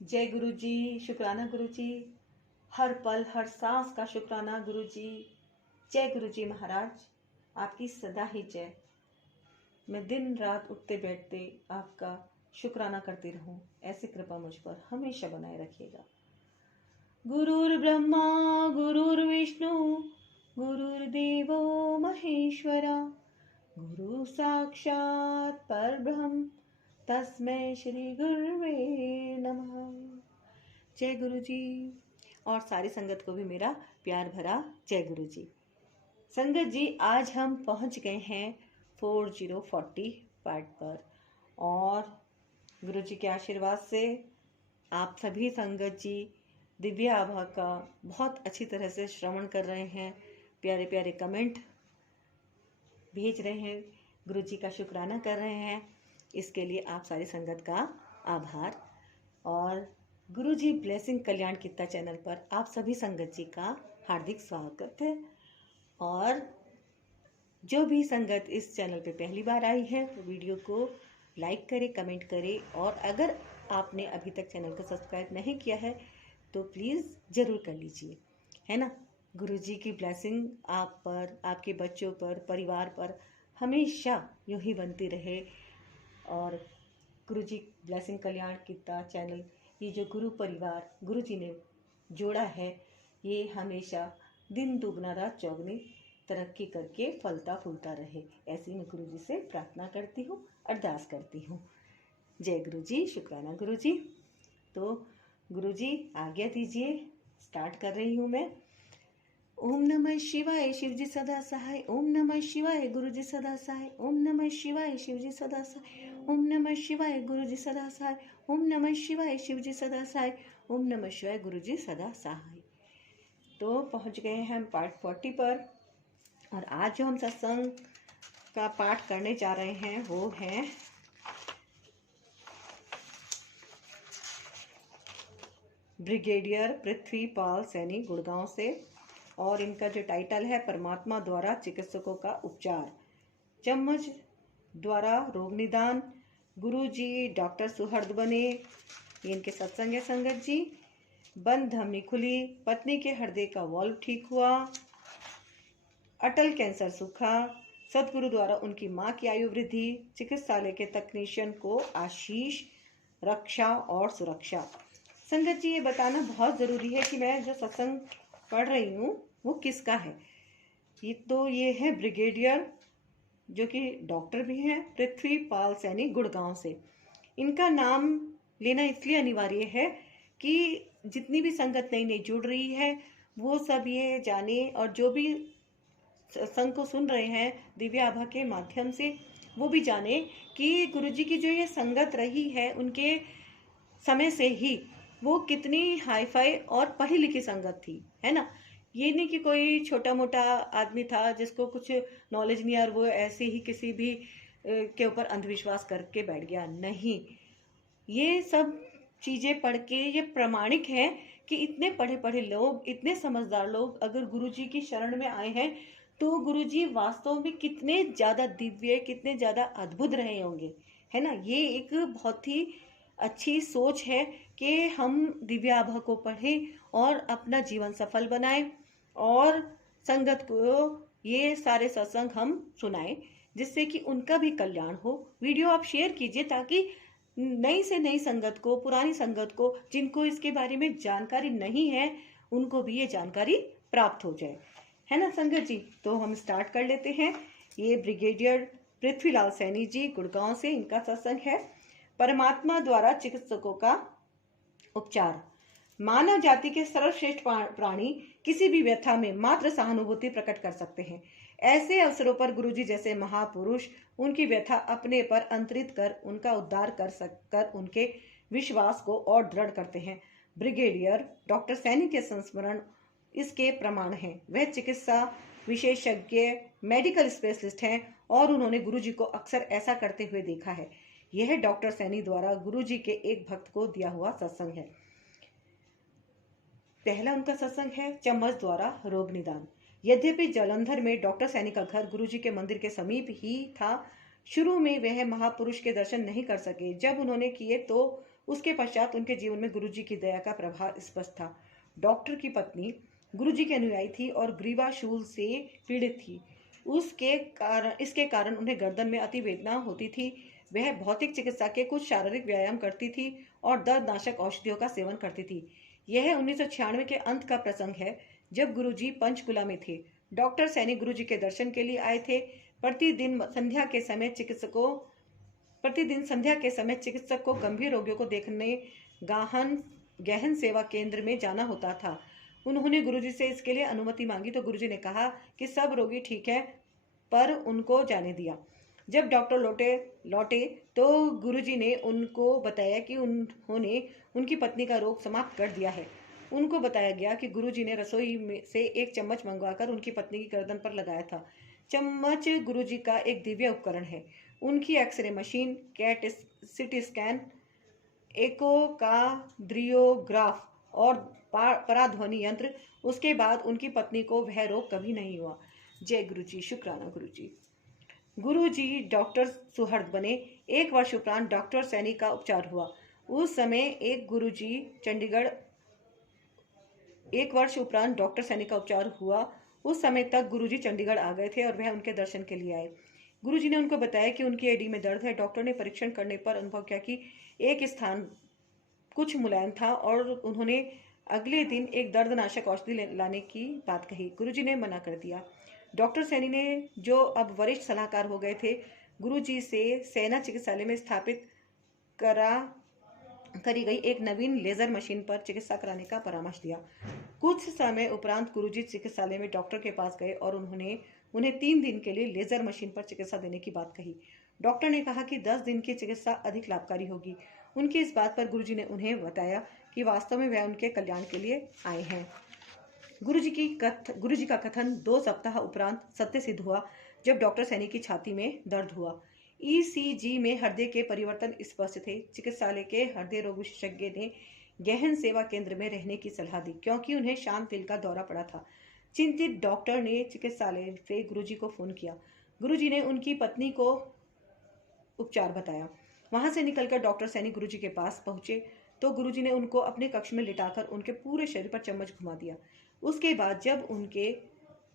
जय गुरु जी, शुक्राना गुरु जी, हर पल हर सांस का शुक्राना गुरु जी। जय गुरु जी महाराज, आपकी सदा ही जय। मैं दिन रात उठते बैठते आपका शुक्राना करती रहूं, ऐसी कृपा मुझ पर हमेशा बनाए रखिएगा। गुरुर् ब्रह्मा गुरुर्विष्णु गुरुर्देवो महेश्वरा, गुरु साक्षात् परब्रह्म तस्मै श्री गुरुवे नमः। जय गुरु जी। और सारी संगत को भी मेरा प्यार भरा जय गुरु जी। संगत जी, आज हम पहुंच गए हैं 4040 पार्ट पर, और गुरु जी के आशीर्वाद से आप सभी संगत जी दिव्य आभा का बहुत अच्छी तरह से श्रवण कर रहे हैं, प्यारे प्यारे कमेंट भेज रहे हैं, गुरु जी का शुक्राना कर रहे हैं। इसके लिए आप सारी संगत का आभार। और गुरु जी ब्लेसिंग कल्याण कीर्तन चैनल पर आप सभी संगत जी का हार्दिक स्वागत है। और जो भी संगत इस चैनल पे पहली बार आई है तो वीडियो को लाइक करें, कमेंट करें, और अगर आपने अभी तक चैनल को सब्सक्राइब नहीं किया है तो प्लीज़ ज़रूर कर लीजिए, है ना। गुरु जी की ब्लेसिंग आप पर, आपके बच्चों पर, परिवार पर हमेशा यूं ही बनती रहे। और गुरु जी ब्लेसिंग कल्याण कीर्तन चैनल, ये जो गुरु परिवार गुरु जी ने जोड़ा है, ये हमेशा दिन दुगना रात चौगनी तरक्की करके फलता फूलता रहे, ऐसी मैं गुरु जी से प्रार्थना करती हूँ, अरदास करती हूँ। जय गुरु जी, शुक्राना गुरु जी। तो गुरु जी आज्ञा दीजिए, स्टार्ट कर रही हूँ मैं। ओम नमः शिवाय, शिव जी सदा सहाय। ओम नमः शिवाय, गुरु जी सदा सहाय। ओम नमः शिवाय, शिव जी सदा सहाय। ओम नमः शिवाय, गुरु जी सदा सहाय। ओम नमः शिवाय, शिव जी सदा सहाय। ओम नमः शिवाय, गुरु जी सदा सहाय। तो पहुंच गए हैं हम पार्ट 40 पर, और आज जो हम सत्संग का पाठ करने जा रहे हैं वो है ब्रिगेडियर पृथ्वीपाल सैनी, गुड़गांव से। और इनका जो टाइटल है, परमात्मा द्वारा चिकित्सकों का उपचार, चम्मच द्वारा रोग निदान, गुरु जी डॉक्टर सुहर्द बने। ये इनके सत्संग है संगत जी। बंद धमनी खुली, पत्नी के हृदय का वॉल्व ठीक हुआ, अटल कैंसर सूखा, सदगुरु द्वारा उनकी मां की आयु वृद्धि, चिकित्सालय के तकनीशियन को आशीष, रक्षा और सुरक्षा। संगत जी, ये बताना बहुत ज़रूरी है कि मैं जो सत्संग पढ़ रही हूँ वो किसका है। ये है ब्रिगेडियर, जो कि डॉक्टर भी हैं, पृथ्वीपाल सैनी, गुड़गांव से। इनका नाम लेना इसलिए अनिवार्य है कि जितनी भी संगत नई नई जुड़ रही है वो सब ये जाने, और जो भी संग को सुन रहे हैं दिव्य आभा के माध्यम से वो भी जाने कि गुरुजी की जो ये संगत रही है उनके समय से ही वो कितनी हाई फाई और पढ़ी लिखी संगत थी, है ना। ये नहीं कि कोई छोटा मोटा आदमी था जिसको कुछ नॉलेज नहीं और वो ऐसे ही किसी भी के ऊपर अंधविश्वास करके बैठ गया। नहीं, ये सब चीज़ें पढ़ के ये प्रमाणिक है कि इतने पढ़े पढ़े लोग, इतने समझदार लोग अगर गुरुजी की शरण में आए हैं तो गुरुजी वास्तव में कितने ज़्यादा दिव्य, कितने ज़्यादा अद्भुत रहे होंगे, है ना। ये एक बहुत ही अच्छी सोच है कि हम दिव्य आभा को पढ़ें और अपना जीवन सफल बनाएं, और संगत को ये सारे सत्संग हम सुनाएं जिससे कि उनका भी कल्याण हो। वीडियो आप शेयर कीजिए ताकि नई से नई संगत को, पुरानी संगत को, जिनको इसके बारे में जानकारी नहीं है, उनको भी ये जानकारी प्राप्त हो जाए, है ना संगत जी। तो हम स्टार्ट कर लेते हैं। ये ब्रिगेडियर पृथ्वीलाल सैनी जी, गुड़गांव से, इनका सत्संग है परमात्मा द्वारा चिकित्सकों का उपचार। मानव जाति के सर्वश्रेष्ठ प्राणी किसी भी व्यथा में मात्र सहानुभूति प्रकट कर सकते हैं। ऐसे अवसरों पर गुरुजी जैसे महापुरुष उनकी व्यथा अपने पर अंतरित कर उनका उद्धार कर उनके विश्वास को और दृढ़ करते हैं। ब्रिगेडियर डॉक्टर सैनी के संस्मरण इसके प्रमाण हैं। वह चिकित्सा विशेषज्ञ, मेडिकल स्पेशलिस्ट हैं और उन्होंने गुरुजी को अक्सर ऐसा करते हुए देखा है। यह डॉक्टर सैनी द्वारा गुरुजी के एक भक्त को दिया हुआ सत्संग है। पहला उनका सत्संग है चम्मच द्वारा रोग निदान। यद्यपि जालंधर में डॉक्टर सैनी का घर गुरुजी के मंदिर के समीप ही था, शुरू में वह महापुरुष के दर्शन नहीं कर सके। जब उन्होंने किए तो उसके पश्चात उनके जीवन में गुरुजी की दया का प्रभाव स्पष्ट था। डॉक्टर की पत्नी गुरुजी की अनुयायी थी और ग्रीवाशूल से पीड़ित थी। इसके कारण उन्हें गर्दन में अति वेदना होती थी। वह भौतिक चिकित्सा के कुछ शारीरिक व्यायाम करती थी और दर्दनाशक औषधियों का सेवन करती थी। यह 1996 के अंत का प्रसंग है, जब गुरुजी पंचकुला में थे। डॉक्टर सैनी गुरुजी के दर्शन के लिए आए थे। प्रतिदिन संध्या के समय चिकित्सक को गंभीर रोगियों को देखने गहन सेवा केंद्र में जाना होता था। उन्होंने गुरुजी से इसके लिए अनुमति मांगी तो गुरुजी ने कहा कि सब रोगी ठीक है, पर उनको जाने दिया। जब डॉक्टर लौटे तो गुरुजी ने उनको बताया कि उन्होंने उनकी पत्नी का रोग समाप्त कर दिया है। उनको बताया गया कि गुरुजी ने रसोई में से एक चम्मच मंगवाकर उनकी पत्नी की गर्दन पर लगाया था। चम्मच गुरुजी का एक दिव्य उपकरण है। उनकी x ray machine, CAT CT scan, echocardiograph और पराध्वनि यंत्र, उसके बाद उनकी पत्नी को वह रोग कभी नहीं हुआ। जय गुरुजी, शुक्राना गुरुजी। गुरुजी डॉक्टर सुहर्द बने। 1 वर्ष उपरांत डॉक्टर सैनी का उपचार हुआ। उस समय तक गुरुजी चंडीगढ़ आ गए थे और वह उनके दर्शन के लिए आए। गुरुजी ने उनको बताया कि उनकी एडी में दर्द है। डॉक्टर ने परीक्षण करने पर अनुभव किया कि एक स्थान कुछ मुलायम था और उन्होंने अगले दिन एक दर्दनाशक औषधि लाने की बात कही। गुरुजी ने मना कर दिया। डॉक्टर सैनी ने, जो अब वरिष्ठ सलाहकार हो गए थे, गुरुजी से सेना चिकित्सालय में स्थापित करी गई एक नवीन लेजर मशीन पर चिकित्सा कराने का परामर्श दिया। कुछ समय उपरांत गुरुजी चिकित्सालय में डॉक्टर के पास गए और उन्हें 3 दिन के लिए लेजर मशीन पर चिकित्सा देने की बात कही। डॉक्टर ने कहा कि 10 दिन की चिकित्सा अधिक लाभकारी होगी। उनकी इस बात पर गुरुजी ने उन्हें बताया कि वास्तव में वह उनके कल्याण के लिए आए हैं। गुरुजी का कथन 2 सप्ताह उपरांत सत्य सिद्ध हुआ, जब डॉक्टर सैनी की छाती में दर्द हुआ। ईसीजी में हृदय के परिवर्तन स्पष्ट थे। चिकित्सालय के हृदय रोग विशेषज्ञ ने गहन सेवा केंद्र में रहने की सलाह दी, क्योंकि उन्हें शांत दिल का दौरा पड़ा था। चिंतित डॉक्टर ने चिकित्सालय से गुरुजी को फोन किया। गुरुजी ने उनकी पत्नी को उपचार बताया। वहां से निकलकर डॉक्टर सैनी गुरुजी के पास पहुंचे तो गुरुजी ने उनको अपने कक्ष में लिटाकर उनके पूरे शरीर पर चम्मच घुमा दिया। उसके बाद जब उनके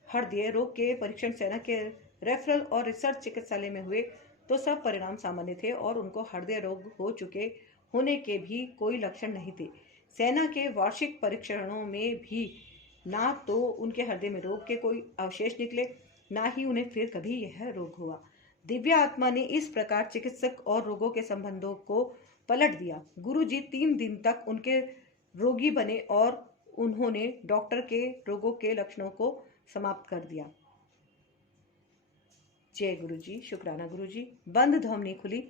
हृदय रोग के परीक्षण सेना के रेफरल और रिसर्च चिकित्सालय में हुए तो सब परिणाम सामान्य थे और उनको हृदय रोग हो चुके होने के भी कोई लक्षण नहीं थे। सेना के वार्षिक परीक्षणों में भी ना तो उनके हृदय में रोग के कोई अवशेष निकले, ना ही उन्हें फिर कभी यह रोग हुआ। दिव्य आत्मा ने इस प्रकार चिकित्सक और रोगों के संबंधों को पलट दिया। गुरुजी 3 दिन तक उनके रोगी बने और उन्होंने डॉक्टर के रोगों के लक्षणों को समाप्त कर दिया। जय गुरुजी, शुक्राना गुरुजी। बंद ध्वनि खुली।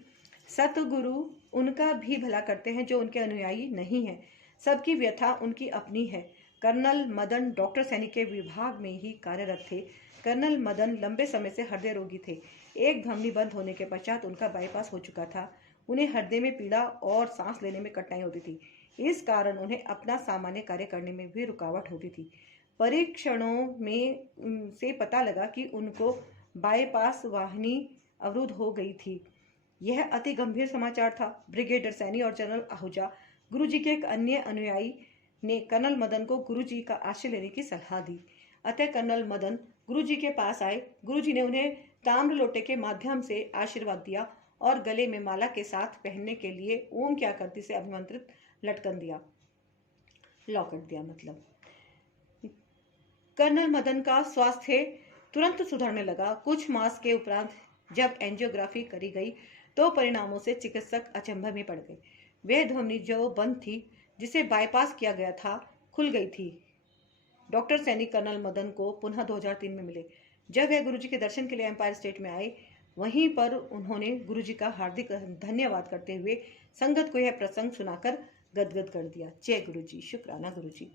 सतगुरु उनका भी भला करते हैं जो उनके अनुयायी नहीं है। सबकी व्यथा उनकी अपनी है। कर्नल मदन डॉक्टर सैनी के विभाग में ही कार्यरत थे। कर्नल मदन लंबे समय से हृदय रोगी थे। एक धमनी बंद होने के पश्चात उनका बाईपास हो चुका था। उन्हें हृदय में पीड़ा और सांस लेने में कठिनाई होती थी। इस कारण उन्हें अपना सामान्य कार्य करने में भी रुकावट होती थी। परीक्षणों में से पता लगा कि उनको बाईपास वाहिनी अवरुद्ध हो गई थी। यह अति गंभीर समाचार था। ब्रिगेडियर सैनी और जनरल आहूजा, गुरुजी के एक अन्य अनुयायी, ने कर्नल मदन को गुरुजी का आश्रय लेने की सलाह दी। अतः कर्नल मदन गुरुजी के पास आए। गुरुजी ने उन्हें ताम्र लोटे के माध्यम से आशीर्वाद दिया और गले में माला के साथ पहनने के लिए ओम की आकृति से अभिमंत्रित लॉकेट दिया। कर्नल मदन का स्वास्थ्य तुरंत सुधरने लगा। कुछ मास के उपरांत जब एंजियोग्राफी करी गई तो परिणामों से चिकित्सक अचंभे में पड़ गए। वह धमनी जो बंद थी, जिसे बाईपास किया गया था, खुल गई थी। डॉक्टर सैनी कर्नल मदन को पुनः 2003 में मिले। जब वह गुरुजी के दर्शन के लिए एम्पायर स्टेट में आए, वहीं पर उन्होंने गुरुजी का हार्दिक धन्यवाद करते हुए संगत को यह प्रसंग सुनाकर गदगद कर दिया। जय गुरुजी, शुक्राना गुरुजी।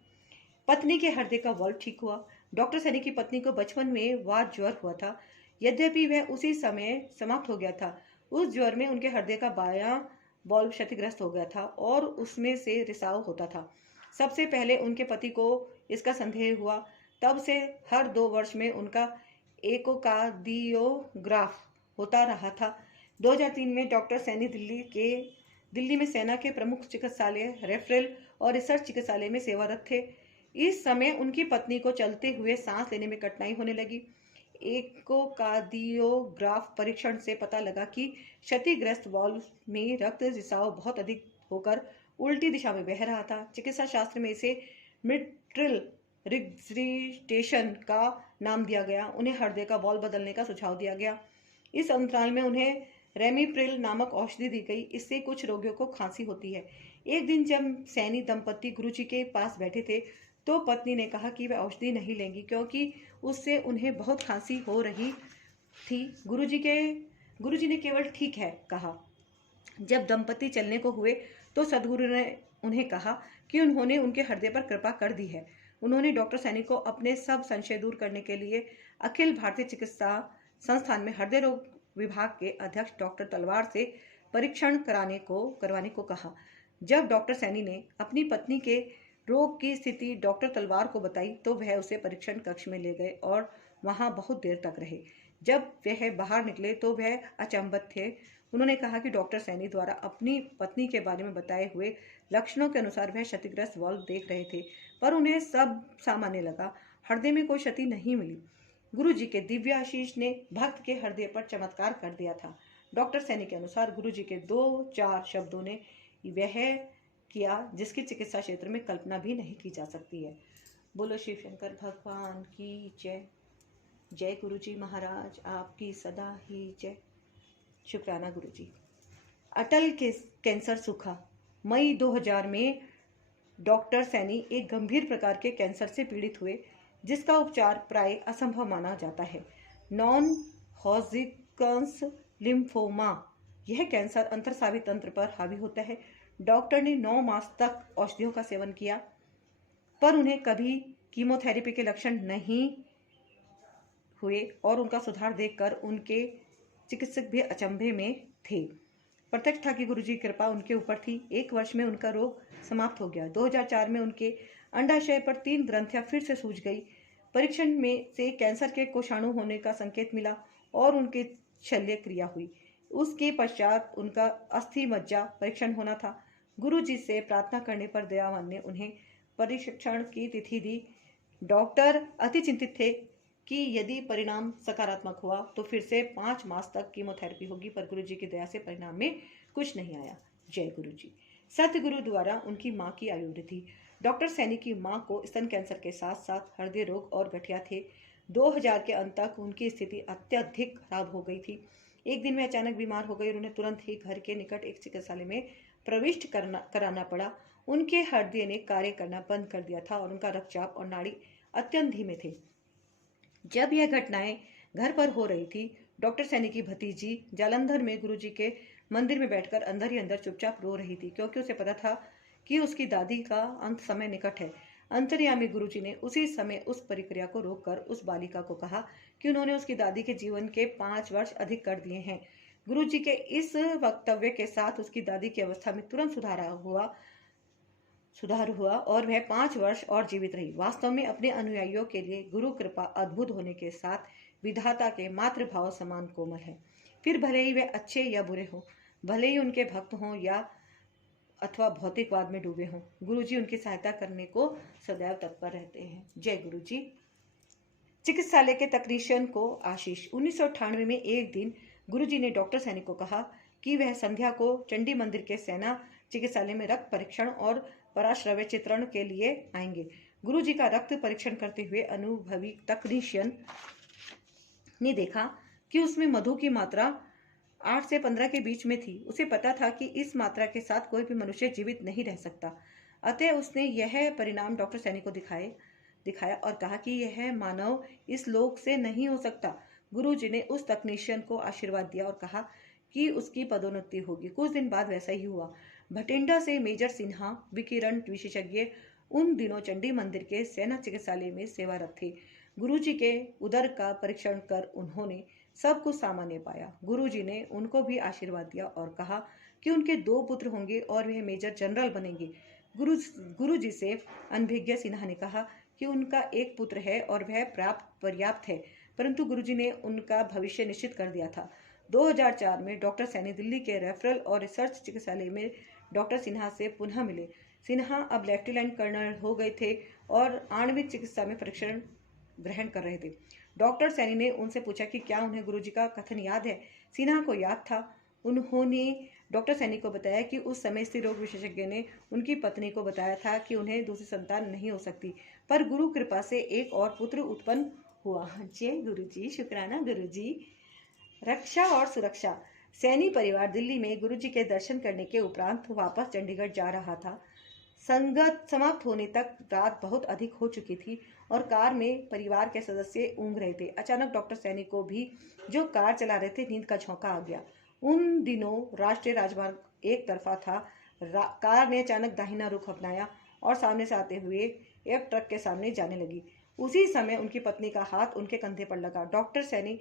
पत्नी के हृदय का वाल्व ठीक हुआ। डॉक्टर सैनी की पत्नी को बचपन में वात ज्वर हुआ था। यद्यपि वह उसी समय समाप्त हो गया था। उस ज्वर में उनके हृदय का बायां वाल्व क्षतिग्रस्त हो गया था और उसमें से रिसाव होता था। सबसे पहले उनके पति को इसका संदेह हुआ। तब से हर 2 वर्ष में उनका एकोकार्डियोग्राफ होता रहा था। 2003 में डॉक्टर सैनी दिल्ली के दिल्ली में सेना के प्रमुख चिकित्सालय, रेफरल और रिसर्च चिकित्सालय में सेवारत थे। इस समय उनकी पत्नी को चलते हुए सांस लेने में कठिनाई होने लगी। एकोकार्डियोग्राफ परीक्षण से पता लगा कि क्षतिग्रस्त वाल्व में रक्त रिसाव बहुत अधिक होकर उल्टी दिशा में बह रहा था। चिकित्सा शास्त्र में इसे मिट्रिल रिग्जिटेशन का नाम दिया गया। उन्हें हृदय का वाल्व बदलने का सुझाव दिया गया। इस अंतराल में उन्हें रेमिप्रिल नामक औषधि दी गई। इससे कुछ रोगियों को खांसी होती है। एक दिन जब सैनी दंपति गुरुजी के पास बैठे थे तो पत्नी ने कहा कि वे औषधि नहीं लेंगी क्योंकि उससे उन्हें बहुत खांसी हो रही थी। गुरुजी ने केवल ठीक है कहा। जब दंपति चलने को हुए तो सदगुरु ने उन्हें कहा कि उन्होंने उनके हृदय पर कृपा कर दी है। उन्होंने डॉक्टर सैनी को अपने सब संशय दूर करने के लिए अखिल भारतीय चिकित्सा संस्थान में हृदय रोग विभाग के अध्यक्ष डॉक्टर तलवार से परीक्षण करवाने को कहा। जब डॉक्टर सैनी ने अपनी पत्नी के रोग की स्थिति डॉक्टर तलवार को बताई तो वह उसे परीक्षण कक्ष में ले गए और वहां बहुत देर तक रहे। जब वह बाहर निकले तो वह अचंभित थे। उन्होंने कहा कि डॉक्टर सैनी द्वारा अपनी पत्नी के बारे में बताए हुए लक्षणों के अनुसार वह क्षतिग्रस्त वाल्व देख रहे थे, पर उन्हें सब सामान्य लगा। हृदय में कोई क्षति नहीं मिली। गुरुजी के दिव्य आशीष ने भक्त के हृदय पर चमत्कार कर दिया था। डॉक्टर सैनी के अनुसार गुरुजी के 2-4 शब्दों ने वह किया जिसकी चिकित्सा क्षेत्र में कल्पना भी नहीं की जा सकती है। बोलो शिव शंकर भगवान की जय। जय गुरुजी महाराज, आपकी सदा ही जय। शुक्राना गुरुजी। अटल कैंसर सूखा। मई 2000 में डॉक्टर सैनी एक गंभीर प्रकार के कैंसर से पीड़ित हुए जिसका उपचार प्राय असंभव माना जाता है। नॉन हॉजिकन्स लिम्फोमा यह कैंसर अंतर्स्रावी तंत्र पर हावी होता है। डॉक्टर ने 9 मास तक औषधियों का सेवन किया पर उन्हें कभी कीमोथेरेपी के लक्षण नहीं हुए और उनका सुधार देखकर उनके चिकित्सक भी अचंभे में थे। प्रत्यक्ष था कि गुरुजी की कृपा उनके ऊपर थी। 1 वर्ष में उनका रोग समाप्त हो गया। 2004 में उनके अंडाशय पर 3 ग्रंथियां फिर से सूज गई। परीक्षण में से कैंसर के कोषाणु होने का संकेत मिला और उनकी शल्य क्रिया हुई। उसके पश्चात उनका अस्थि मज्जा परीक्षण होना था। गुरुजी से प्रार्थना करने पर दयावान ने उन्हें परीक्षण की तिथि दी। डॉक्टर अति चिंतित थे कि यदि परिणाम सकारात्मक हुआ तो फिर से 5 मास तक कीमोथेरेपी होगी, पर गुरुजी की दया से परिणाम में कुछ नहीं आया। जय गुरुजी। सतगुरु द्वारा उनकी मां की आयु वृद्धि। डॉक्टर सैनी की मां को स्तन कैंसर के साथ साथ हृदय रोग और गठिया थे। 2000 के अंत तक उनकी स्थिति अत्यधिक खराब हो गई थी। एक दिन वे अचानक बीमार हो गई और उन्हें तुरंत ही घर के निकट एक चिकित्सालय में प्रविष्ट कराना पड़ा। उनके हृदय ने कार्य करना बंद कर दिया था और उनका रक्तचाप और नाड़ी अत्यंत धीमे थे। जब यह घटनाएं घर पर हो रही थी, डॉक्टर सैनी की भतीजी जालंधर में गुरुजी के मंदिर में बैठकर अंदर ही अंदर चुपचाप रो रही थी क्योंकि उसे पता था कि उसकी दादी का अंत समय निकट है। अंतर्यामी गुरुजी ने उसी समय उस प्रक्रिया को रोककर उस बालिका को कहा कि उन्होंने उसकी दादी के जीवन के 5 वर्ष अधिक कर दिए हैं। गुरुजी के इस वक्तव्य के साथ उसकी दादी की अवस्था में तुरंत सुधार हुआ और वह 5 वर्ष और जीवित रही। वास्तव में अपने अनुयायियों के लिए गुरु कृपा अद्भुत होने के साथ विधाता के मातृभाव समान कोमल है। फिर भले ही वे अच्छे या बुरे हों, भले ही उनके भक्त हों या अथवा भौतिकवाद में डूबे हों, गुरुजी उनकी सहायता करने को सदैव तत्पर रहते हैं। जय गुरुजी। चिकित्सालय के तकनीशियन को आशीष। 1998 में एक दिन गुरुजी ने डॉक्टर सैनी को कहा कि वह संध्या को चंडी मंदिर के सेना चिकित्सालय में रक्त परीक्षण और पराश्रव्य चित्रण के लिए आएंगे। गुरुजी का रक्त परीक्षण करते हुए अनुभवी तकनीशियन ने देखा कि उसमें मधु की मात्रा 8 से 15 के बीच में थी। उसे पता था कि इस मात्रा के साथ कोई भी मनुष्य जीवित नहीं रह सकता। अतः उसने यह परिणाम डॉक्टर सैनी को दिखाया और कहा कि यह मानव इस लोक से नहीं हो सकता। गुरुजी ने उस तकनीशियन को आशीर्वाद दिया और कहा कि उसकी पदोन्नति होगी। कुछ दिन बाद वैसा ही हुआ। भटिंडा से मेजर सिन्हा विकिरण विशेषज्ञ उन दिनों चंडी मंदिर के सेना चिकित्सालय में सेवारत थे। गुरुजी के उदर का परीक्षण कर उन्होंने सब कुछ सामान्य पाया। गुरुजी ने उनको भी आशीर्वाद दिया और कहा कि उनके 2 पुत्र होंगे और वह मेजर जनरल बनेंगे। गुरुजी से अनभिज्ञ सिन्हा ने कहा कि उनका एक पुत्र है और वह पर्याप्त है, परंतु गुरुजी ने उनका भविष्य निश्चित कर दिया था। 2004 में डॉक्टर सैनी दिल्ली के रेफरल और रिसर्च चिकित्सालय में डॉक्टर सिन्हा से पुनः मिले। सिन्हा अब लेफ्टिनेंट कर्नल हो गए थे और आणविक चिकित्सा में प्रशिक्षण ग्रहण कर रहे थे। डॉक्टर सैनी ने उनसे पूछा कि क्या उन्हें गुरुजी का कथन याद है। सिन्हा को याद था। उन्होंने डॉक्टर सैनी को बताया कि उस समय स्त्री रोग विशेषज्ञ ने उनकी पत्नी को बताया था कि उन्हें दूसरी संतान नहीं हो सकती, पर गुरु कृपा से एक और पुत्र उत्पन्न हुआ। जय गुरुजी, शुक्राना गुरुजी। रक्षा और सुरक्षा। सैनी परिवार दिल्ली में गुरुजी के दर्शन करने के उपरांत वापस चंडीगढ़ जा रहा था। संगत समाप्त होने तक रात बहुत अधिक हो चुकी थी और कार में परिवार के सदस्य ऊँघ रहे थे। अचानक डॉक्टर सैनी को भी, जो कार चला रहे थे, नींद का झोंका आ गया। उन दिनों राष्ट्रीय राजमार्ग एक तरफा था। कार ने अचानक दाहिना रुख अपनाया और सामने से आते हुए एक ट्रक के सामने जाने लगी। उसी समय उनकी पत्नी का हाथ उनके कंधे पर लगा। डॉक्टर सैनी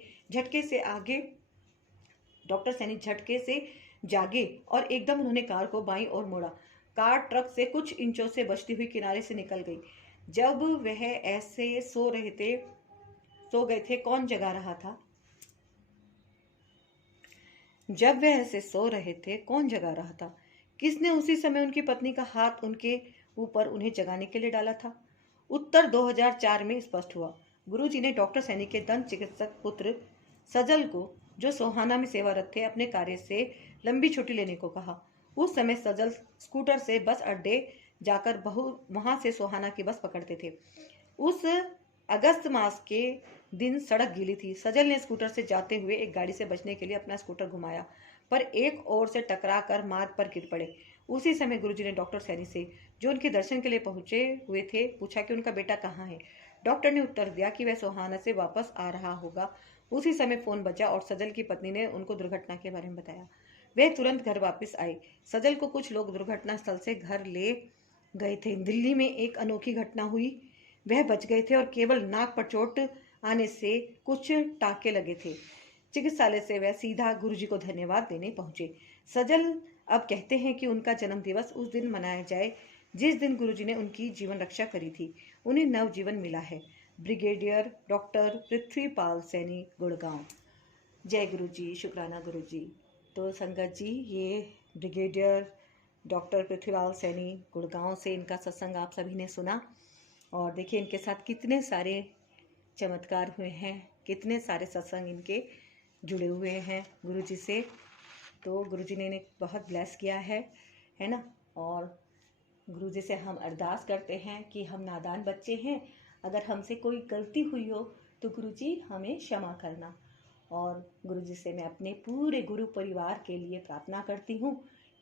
झटके से जागे और एकदम उन्होंने कार को बाईं ओर मोड़ा। कार ट्रक से कुछ इंचों से बचती हुई किनारे से निकल गई। जब वह ऐसे सो गए थे, कौन जगा रहा था? जब वह ऐसे सो रहे थे, कौन जगा रहा था? किसने उसी समय उनकी पत्नी का हाथ उनके ऊपर उन्हें जगाने के लिए डाला था? उत्तर 2004 में स्पष्ट हुआ। गुरुजी ने डॉक्टर सैनी के दंत चिकित्सक पुत्र सजल को, जो सोहाना में सेवारत थे, अपने कार्य से लंबी छुट्टी लेने को कहा। उस समय सजल स्कूटर से बस अड्डे जाकर वहां से सोहाना की बस पकड़ते थे। उस अगस्त मास के दिन सड़क गीली थी। सजल ने स्कूटर से जाते हुए एक गाड़ी से बचने के लिए अपना स्कूटर घुमाया, पर एक ओर से टकरा कर मार्ग पर गिर पड़े। उसी समय गुरुजी ने डॉक्टर सैनी से, जो उनके दर्शन के लिए पहुंचे हुए थे, पूछा कि उनका बेटा कहाँ है। डॉक्टर ने उत्तर दिया कि वह सोहाना से वापस आ रहा होगा। उसी समय फोन बजा और सजल की पत्नी ने उनको दुर्घटना के बारे में बताया। वे तुरंत घर वापस आए। सजल को कुछ लोग दुर्घटना स्थल से घर ले गए थे। दिल्ली में एक अनोखी घटना हुई। वह बच गए थे और केवल नाक पर चोट आने से कुछ टाके लगे थे। चिकित्सालय से वह सीधा गुरुजी को धन्यवाद देने पहुंचे। सजल अब कहते हैं कि उनका जन्मदिवस उस दिन मनाया जाए जिस दिन गुरुजी ने उनकी जीवन रक्षा करी थी। उन्हें नवजीवन मिला है। Brigadier doctor Prithvipal Saini, Gurgaon. जय गुरुजी, शुक्राना गुरुजी। तो संगत जी, ये ब्रिगेडियर डॉक्टर पृथ्वीपाल सैनी, गुड़गांव से इनका सत्संग आप सभी ने सुना। और देखिए इनके साथ कितने सारे चमत्कार हुए हैं, कितने सारे सत्संग इनके जुड़े हुए हैं गुरुजी से। तो गुरुजी ने इन्हें बहुत ब्लेस किया है ना। और गुरुजी से हम अरदास करते हैं कि हम नादान बच्चे हैं, अगर हमसे कोई गलती हुई हो तो गुरुजी हमें क्षमा करना। और गुरुजी से मैं अपने पूरे गुरु परिवार के लिए प्रार्थना करती हूँ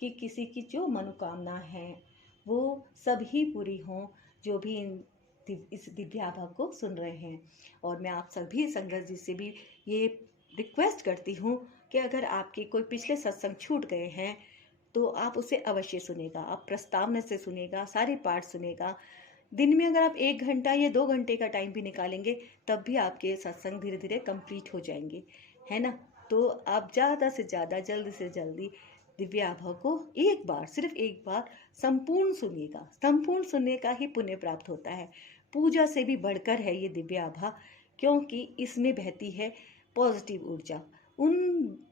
कि किसी की जो मनोकामना है वो सभी पूरी हों, जो भी इस दिव्याभा को सुन रहे हैं। और मैं आप सभी संगत जी से भी ये रिक्वेस्ट करती हूँ कि अगर आपके कोई पिछले सत्संग छूट गए हैं तो आप उसे अवश्य सुनेगा, आप प्रस्तावना से सुनेगा, सारे पाठ सुनेगा। दिन में अगर आप 1 घंटा या 2 घंटे का टाइम भी निकालेंगे तब भी आपके सत्संग धीरे धीरे कंप्लीट हो जाएंगे, है ना। तो आप ज़्यादा से ज़्यादा, जल्दी से जल्दी दिव्याभा को एक बार, सिर्फ एक बार संपूर्ण सुनिएगा। संपूर्ण सुनने का ही पुण्य प्राप्त होता है। पूजा से भी बढ़कर है ये दिव्याभा, क्योंकि इसमें बहती है पॉजिटिव ऊर्जा उन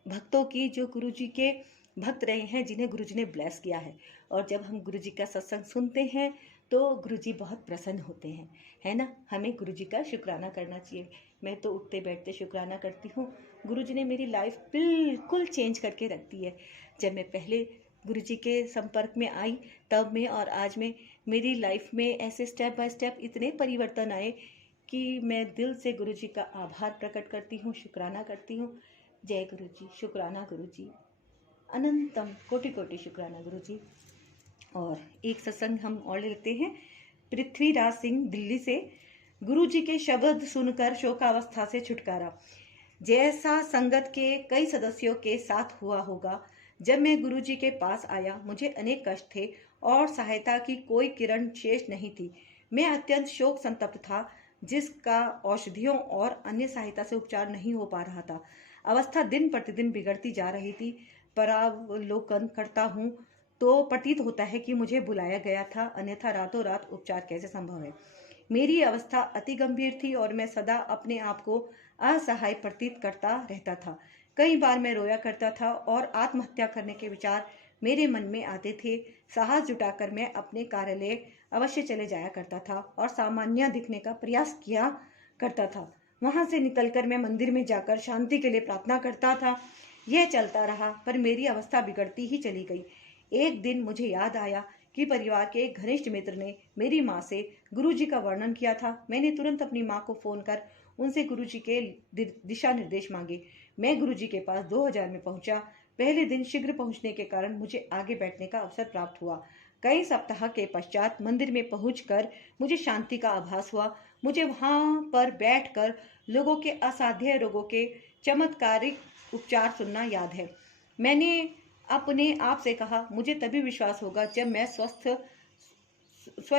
भक्तों की जो गुरुजी के भक्त रहे हैं, जिन्हें गुरुजी ने ब्लेस किया है। और जब हम गुरुजी का सत्संग सुनते हैं तो गुरुजी बहुत प्रसन्न होते हैं, है ना। हमें गुरुजी का शुक्राना करना चाहिए। मैं तो उठते बैठते शुक्राना करती हूँ। गुरुजी ने मेरी लाइफ बिल्कुल चेंज करके रख दी है। जब मैं पहले गुरुजी के संपर्क में आई तब में और आज में मेरी लाइफ में ऐसे स्टेप बाय स्टेप इतने परिवर्तन आए कि मैं दिल से गुरुजी का आभार प्रकट करती हूँ, शुक्राना करती हूँ। जय गुरुजी, शुक्राना गुरुजी, अनंतम कोटि कोटि शुक्राना गुरुजी। और एक सत्संग हम और लेते हैं। पृथ्वीराज सिंह, दिल्ली से। गुरुजी के शब्द सुनकर शोकावस्था से छुटकारा। जैसा संगत के कई सदस्यों के साथ हुआ होगा, जब मैं गुरुजी के पास आया मुझे अनेक कष्ट थे और सहायता की कोई किरण शेष नहीं थी। मैं अत्यंत शोक संतप्त था, जिसका औषधियों और अन्य सहायता से उपचार नहीं हो पा रहा था। अवस्था दिन प्रतिदिन बिगड़ती जा रही थी। परावलोकन करता हूँ तो प्रतीत होता है कि मुझे बुलाया गया था, अन्यथा रातों रात उपचार कैसे संभव है। मेरी अवस्था अति गंभीर थी और मैं सदा अपने आप को असहाय प्रतीत करता रहता था। कई बार मैं रोया करता था और आत्महत्या करने के विचार मेरे मन में आते थे। साहस जुटाकर मैं अपने कार्यालय अवश्य चले जाया करता था और सामान्य दिखने का प्रयास किया करता था। वहां से निकलकर मैं मंदिर में जाकर शांति के लिए प्रार्थना करता था। यह चलता रहा, पर मेरी अवस्था बिगड़ती ही चली गई। एक दिन मुझे याद आया कि परिवार के एक घनिष्ठ मित्र ने मेरी माँ से गुरुजी का वर्णन किया था। मैंने तुरंत अपनी माँ को फोन कर उनसे गुरुजी के दिशा निर्देश मांगे। मैं गुरुजी के पास 2000 में पहुंचा। पहले दिन शीघ्र पहुंचने के कारण मुझे आगे बैठने का अवसर प्राप्त हुआ। कई सप्ताह के पश्चात मंदिर में पहुंचकर मुझे शांति का आभास हुआ। मुझे वहां पर बैठकर लोगों के असाध्य रोगों के चमत्कारिक उपचार सुनना याद है। मैंने अपने आप से कहा, मुझे तभी विश्वास होगा जब मैं स्वयं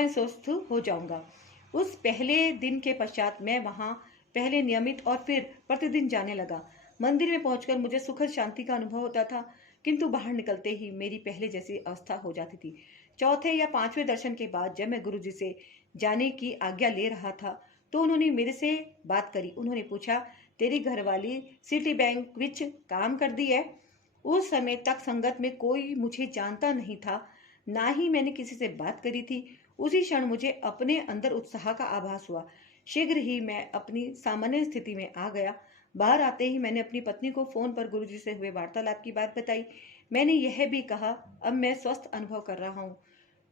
स्वस्थ हो जाऊंगा। उस पहले दिन के पश्चात मैं वहां पहले नियमित और फिर प्रतिदिन जाने लगा। मंदिर में पहुंचकर मुझे सुखद शांति का अनुभव होता था, किंतु बाहर निकलते ही मेरी पहले जैसी अवस्था हो जाती थी। चौथे या पांचवें दर्शन के बाद जब मैं गुरुजी से जाने की आज्ञा ले रहा था तो उन्होंने मेरे से बात करी। उन्होंने पूछा, तेरी घरवाली सिटी बैंक विच काम कर दी है? उस समय तक संगत में कोई मुझे जानता नहीं था, ना ही मैंने किसी से बात करी थी। उसी क्षण मुझे अपने अंदर उत्साह का आभास हुआ। शीघ्र ही मैं अपनी सामान्य स्थिति में आ गया। बाहर आते ही मैंने अपनी पत्नी को फोन पर गुरुजी से हुए वार्तालाप की बात बताई। मैंने यह भी कहा, अब मैं स्वस्थ अनुभव कर रहा हूँ,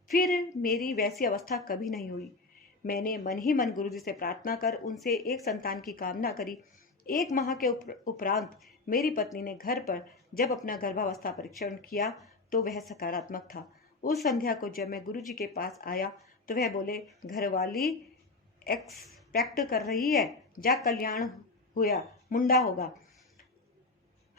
फिर मेरी वैसी अवस्था कभी नहीं हुई। मैंने मन ही मन गुरुजी से प्रार्थना कर उनसे एक संतान की कामना करी। 1 माह के उपरांत मेरी पत्नी ने घर पर जब अपना गर्भावस्था परीक्षण किया तो वह सकारात्मक था। उस संध्या को जब मैं गुरुजी के पास आया तो वह बोले, घरवाली एक्सपेक्ट कर रही है, जा कल्याण हुआ, मुंडा होगा।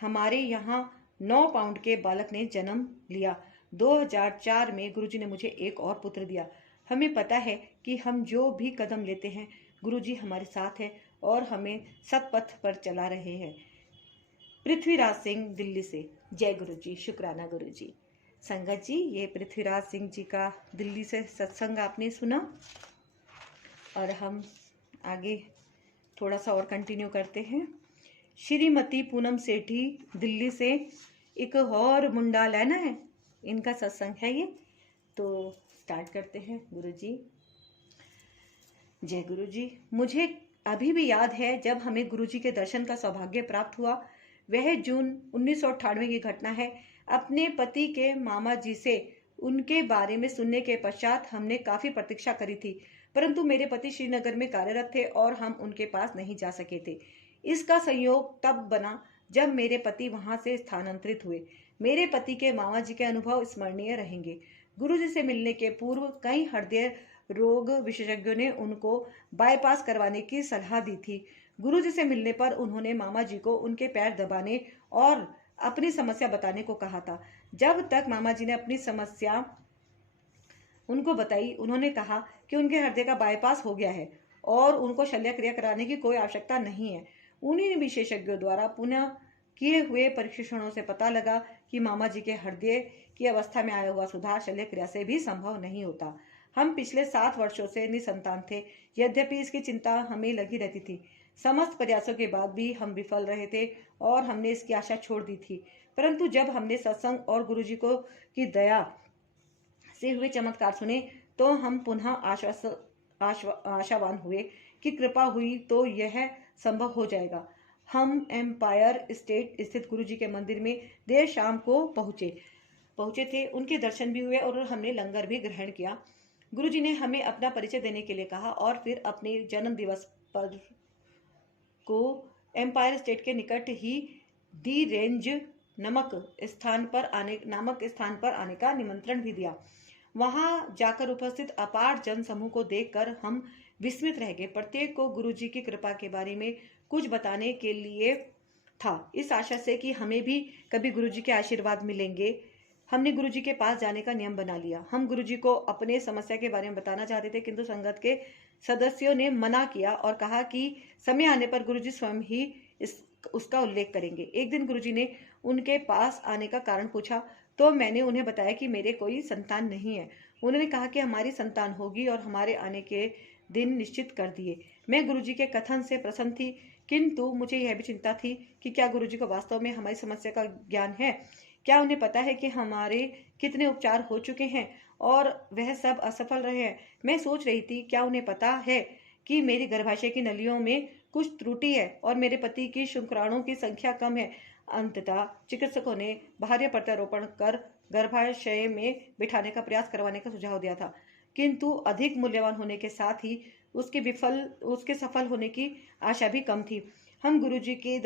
हमारे यहाँ 9 पाउंड के बालक ने जन्म लिया। 2004 में गुरुजी ने मुझे एक और पुत्र दिया। हमें पता है कि हम जो भी कदम लेते हैं गुरुजी हमारे साथ है और हमें सतपथ पर चला रहे हैं। पृथ्वीराज सिंह, दिल्ली से। जय गुरुजी, शुक्राना गुरुजी। संगत जी, ये पृथ्वीराज सिंह जी का दिल्ली से सत्संग आपने सुना और हम आगे थोड़ा सा और कंटिन्यू करते हैं। श्रीमती पूनम सेठी, दिल्ली से, एक और मुंडा लेना है, इनका सत्संग है ये। तो स्टार्ट करते हैं। गुरुजी, जय गुरुजी। मुझे अभी भी याद है जब हमें गुरुजी के दर्शन का सौभाग्य प्राप्त हुआ। वह जून 1998 की घटना है। अपने पति के मामा जी से उनके बारे में सुनने के पश्चात हमने काफी प्रतीक्षा करी थी, परंतु मेरे पति श्रीनगर में कार्यरत थे और हम उनके पास नहीं जा सके थे। इसका संयोग तब बना जब मेरे पति वहां से स्थानांतरित हुए। मेरे पति के मामा जी के अनुभव स्मरणीय रहेंगे। गुरुजी से मिलने के पूर्व कई हृदय रोग विशेषज्ञों ने उनको बाईपास करवाने की सलाह दी थी। गुरुजी से मिलने पर उन्होंने मामा जी को उनके पैर दबाने और अपनी समस्या बताने को कहा था। जब तक मामा जी ने अपनी समस्या उनको बताई, उन्होंने कहा कि उनके हृदय का बाईपास हो गया है और उनको शल्य क्रिया कराने की कोई आवश्यकता नहीं है। उन्हीं विशेषज्ञों द्वारा पुनः किए हुए परीक्षणों से पता लगा कि मामा जी के हृदय की अवस्था में आया हुआ सुधार शल्य क्रिया से भी संभव नहीं होता। हम पिछले 7 वर्षों से निसंतान थे, यद्यपि इसकी चिंता हमें लगी रहती थी। समस्त प्रयासों के बाद भी हम विफल रहे थे और हमने इसकी आशा छोड़ दी थी। परंतु जब हमने सत्संग और गुरुजी को की दया से हुए चमत्कार सुने तो हम पुनः आशावान हुए कि कृपा हुई तो यह संभव हो जाएगा। हम एम्पायर स्टेट स्थित गुरुजी के मंदिर में देर शाम को पहुंचे थे। उनके दर्शन भी हुए और हमने लंगर भी ग्रहण किया। गुरुजी ने हमें अपना परिचय देने के लिए कहा और फिर अपने जन्म दिवस पर को एम्पायर स्टेट के निकट ही दी रेंज नामक स्थान पर आने का निमंत्रण भी दिया। वहां जाकर उपस्थित अपार जन समूह को देखकर हम विस्मित रह गए। प्रत्येक को गुरुजी की कृपा के बारे में कुछ बताने के लिए था, इस आशा से कि हमें भी कभी गुरुजी के आशीर्वाद मिलेंगे। हमने गुरुजी के पास जाने का नियम बना लिया। हम गुरुजी को अपने समस्या के बारे में बताना चाहते थे, किंतु संगत के सदस्यों ने मना किया और कहा कि समय आने पर गुरुजी स्वयं ही उसका उल्लेख करेंगे। एक दिन गुरुजी ने उनके पास आने का कारण पूछा तो मैंने उन्हें बताया कि मेरे कोई संतान नहीं है। उन्होंने कहा कि हमारी संतान होगी और हमारे आने के दिन निश्चित कर दिए। मैं गुरुजी के कथन से प्रसन्न थी, किंतु मुझे यह भी चिंता थी कि क्या गुरुजी को वास्तव में हमारी समस्या का ज्ञान है। क्या उन्हें पता है कि हमारे कितने उपचार हो चुके हैं और वह सब असफल रहे हैं। मैं सोच रही थी, क्या उन्हें पता है कि मेरी गर्भाशय की नलियों में कुछ त्रुटि है और मेरे पति की शुक्राणुओं की संख्या कम है। अंततः चिकित्सकों ने बाह्य प्रत्यारोपण कर गर्भाशय में बिठाने का प्रयास करवाने का सुझाव दिया था, किंतु अधिक मूल्यवान होने के साथ ही उसके सफल होने की आशा भी कम थी। हम गुरुजी के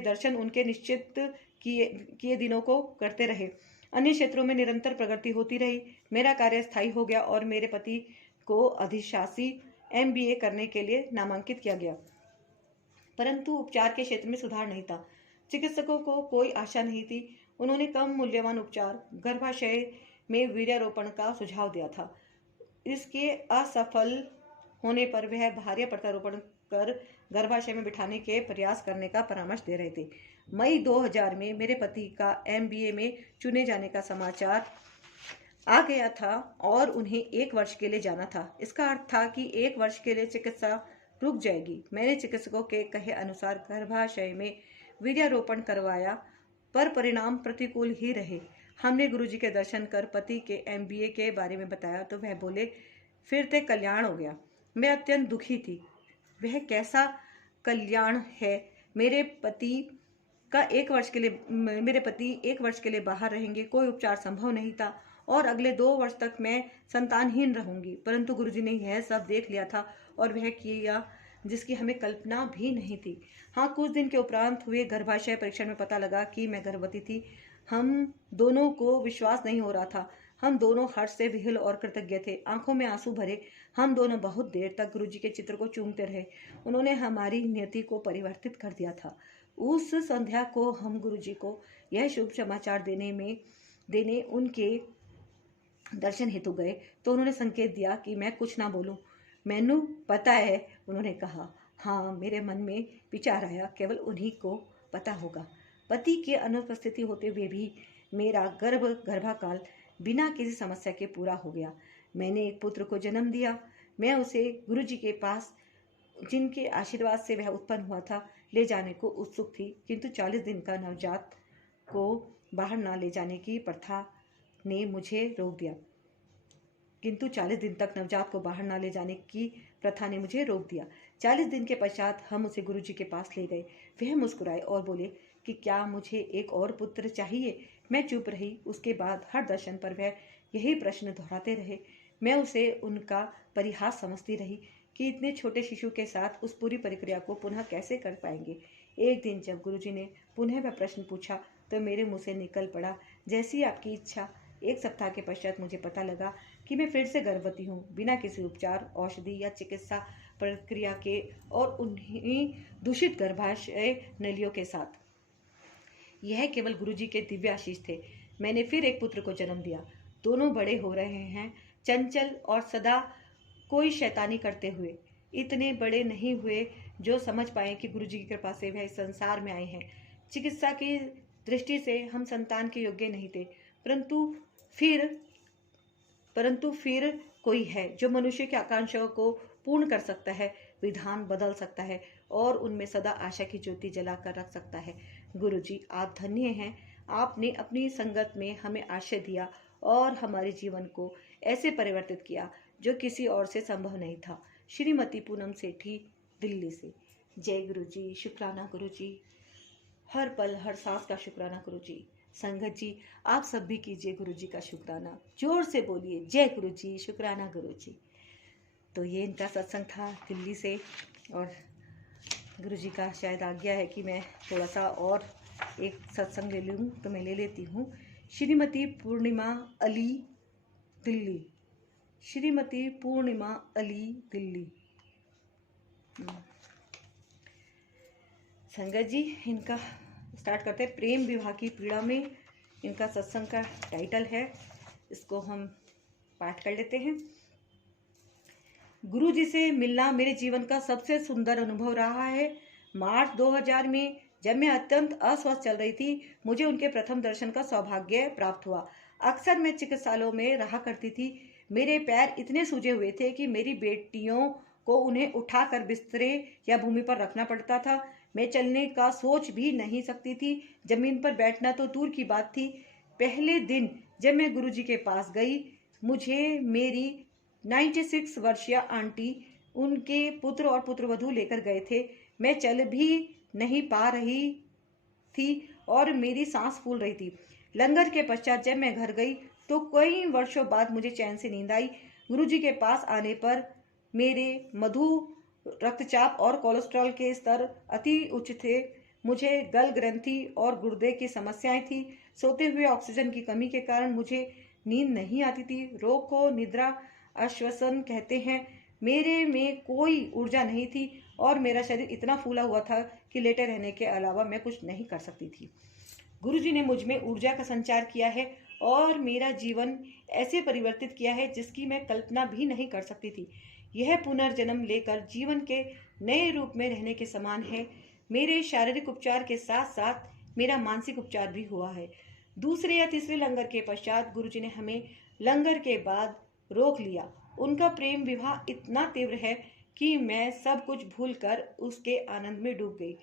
दर्शन उनके निश्चित किए दिनों को करते रहे। अन्य क्षेत्रों में निरंतर प्रगति होती रही। मेरा कार्य स्थायी हो गया और मेरे पति को अधिशासी MBA करने के लिए नामांकित किया गया, परंतु उपचार के क्षेत्र में सुधार नहीं था। चिकित्सकों को कोई आशा नहीं थी। उन्होंने कम मूल्यवान उपचार गर्भाशय में वीर्यारोपण का सुझाव दिया था। इसके असफल होने पर वह बाह्य प्रत्यारोपण कर गर्भाशय में बिठाने के प्रयास करने का परामर्श दे रहे थे। मई 2000 में मेरे पति का MBA में चुने जाने का समाचार आ गया था और उन्हें 1 वर्ष के लिए जाना था। इसका अर्थ था कि 1 वर्ष के लिए चिकित्सा रुक जाएगी। मैंने चिकित्सकों के कहे अनुसार गर्भाशय में वीर्यारोपण करवाया, पर परिणाम प्रतिकूल ही रहे। हमने गुरुजी के दर्शन कर पति के MBA के बारे में बताया तो वह बोले, फिर ते कल्याण हो गया। मैं अत्यंत दुखी थी। वह कैसा कल्याण है। मेरे पति 1 वर्ष के लिए बाहर रहेंगे, कोई उपचार संभव नहीं था और अगले 2 वर्ष तक मैं संतानहीन रहूंगी। परंतु गुरुजी ने यह सब देख लिया था और वह किया जिसकी हमें कल्पना भी नहीं थी। हाँ, कुछ दिन के उपरांत हुए गर्भाशय परीक्षण में पता लगा कि मैं गर्भवती थी। हम दोनों को विश्वास नहीं हो रहा था। हम दोनों हर्ष से विह्वल और कृतज्ञ थे। आंखों में आंसू भरे हम दोनों बहुत देर तक गुरुजी के चित्र को चूमते रहे। उन्होंने हमारी नियति को परिवर्तित कर दिया था। उस संध्या को हम गुरुजी को यह शुभ समाचार देने उनके दर्शन हेतु गए तो उन्होंने संकेत दिया कि मैं कुछ ना बोलूं। मैनू पता है, उन्होंने कहा। हाँ, मेरे मन में विचार आया, केवल उन्हीं को पता होगा। पति की अनुपस्थिति होते हुए भी मेरा गर्भकाल बिना किसी समस्या के पूरा हो गया। मैंने एक पुत्र को जन्म दिया। मैं उसे गुरुजी के पास, जिनके आशीर्वाद से वह उत्पन्न हुआ था, ले जाने को उत्सुक थी, किंतु 40 दिन का नवजात को बाहर न ले जाने की प्रथा ने मुझे रोक दिया। 40 दिन के पश्चात हम उसे गुरुजी के पास ले गए। वह मुस्कुराए और बोले कि क्या मुझे एक और पुत्र चाहिए। मैं चुप रही। उसके बाद हर दर्शन पर वह यही प्रश्न दोहराते रहे। मैं उसे उनका परिहास समझती रही कि इतने छोटे शिशु के साथ उस पूरी प्रक्रिया को पुनः कैसे कर पाएंगे। एक दिन जब गुरुजी ने पुनः वह प्रश्न पूछा तो मेरे मुंह से निकल पड़ा, जैसी आपकी इच्छा। 1 सप्ताह के पश्चात मुझे पता लगा कि मैं फिर से गर्भवती हूँ, बिना किसी उपचार, औषधि या चिकित्सा प्रक्रिया के और उन्हीं दूषित गर्भाशय नलियों के साथ। यह केवल गुरुजी के दिव्य आशीष थे। मैंने फिर एक पुत्र को जन्म दिया। दोनों बड़े हो रहे हैं, चंचल और सदा कोई शैतानी करते हुए। इतने बड़े नहीं हुए जो समझ पाए कि गुरुजी की कृपा से वह इस संसार में आए हैं। चिकित्सा की दृष्टि से हम संतान के योग्य नहीं थे, परंतु फिर कोई है जो मनुष्य की आकांक्षाओं को पूर्ण कर सकता है, विधान बदल सकता है और उनमें सदा आशा की ज्योति जलाकर रख सकता है। गुरुजी, आप धन्य हैं। आपने अपनी संगत में हमें आश्रय दिया और हमारे जीवन को ऐसे परिवर्तित किया जो किसी और से संभव नहीं था। श्रीमती पूनम सेठी, दिल्ली से। जय गुरुजी। शुक्राना गुरुजी। हर पल हर सांस का शुक्राना गुरुजी। संगत जी, आप सब भी कीजिए गुरुजी का शुक्राना। जोर से बोलिए, जय गुरुजी, शुक्राना गुरुजी। तो ये इनका सत्संग था दिल्ली से, और गुरुजी का शायद आज्ञा है कि मैं थोड़ा सा और एक सत्संग ले लूँ, तो मैं ले लेती हूँ। श्रीमती पूर्णिमा अली, दिल्ली। श्रीमती पूर्णिमा अली, दिल्ली। संगत जी, इनका स्टार्ट करते हैं। प्रेम विवाह की पीड़ा में इनका सत्संग का टाइटल है, इसको हम पाठ कर लेते हैं। गुरु जी से मिलना मेरे जीवन का सबसे सुंदर अनुभव रहा है। मार्च 2000 में जब मैं अत्यंत अस्वस्थ चल रही थी, मुझे उनके प्रथम दर्शन का सौभाग्य प्राप्त हुआ। अक्सर मैं चिकित्सालयों में रहा करती थी। मेरे पैर इतने सूजे हुए थे कि मेरी बेटियों को उन्हें उठाकर बिस्तरे या भूमि पर रखना पड़ता था। मैं चलने का सोच भी नहीं सकती थी, जमीन पर बैठना तो दूर की बात थी। पहले दिन जब मैं गुरुजी के पास गई, मुझे मेरी 96 वर्षीय आंटी उनके पुत्र और पुत्रवधू लेकर गए थे। मैं चल भी नहीं पा रही थी और मेरी सांस फूल रही थी। लंगर के पश्चात जब मैं घर गई तो कई वर्षों बाद मुझे चैन से नींद आई। गुरुजी के पास आने पर मेरे मधु रक्तचाप और कोलेस्ट्रॉल के स्तर अति उच्च थे। मुझे गल ग्रंथि और गुर्दे की समस्याएं थी। सोते हुए ऑक्सीजन की कमी के कारण मुझे नींद नहीं आती थी। रोग को निद्रा आश्वासन कहते हैं। मेरे में कोई ऊर्जा नहीं थी और मेरा शरीर इतना फूला हुआ था कि लेटे रहने के अलावा मैं कुछ नहीं कर सकती थी। गुरुजी ने मुझ में ऊर्जा का संचार किया है और मेरा जीवन ऐसे परिवर्तित किया है जिसकी मैं कल्पना भी नहीं कर सकती थी। यह पुनर्जन्म लेकर जीवन के नए रूप में रहने के समान है। मेरे शारीरिक उपचार के साथ साथ मेरा मानसिक उपचार भी हुआ है। दूसरे या तीसरे लंगर के पश्चात गुरुजी ने हमें लंगर के बाद रोक लिया। उनका प्रेम विवाह इतना तीव्र है कि मैं सब कुछ भूलकर उसके आनंद में डूब गई।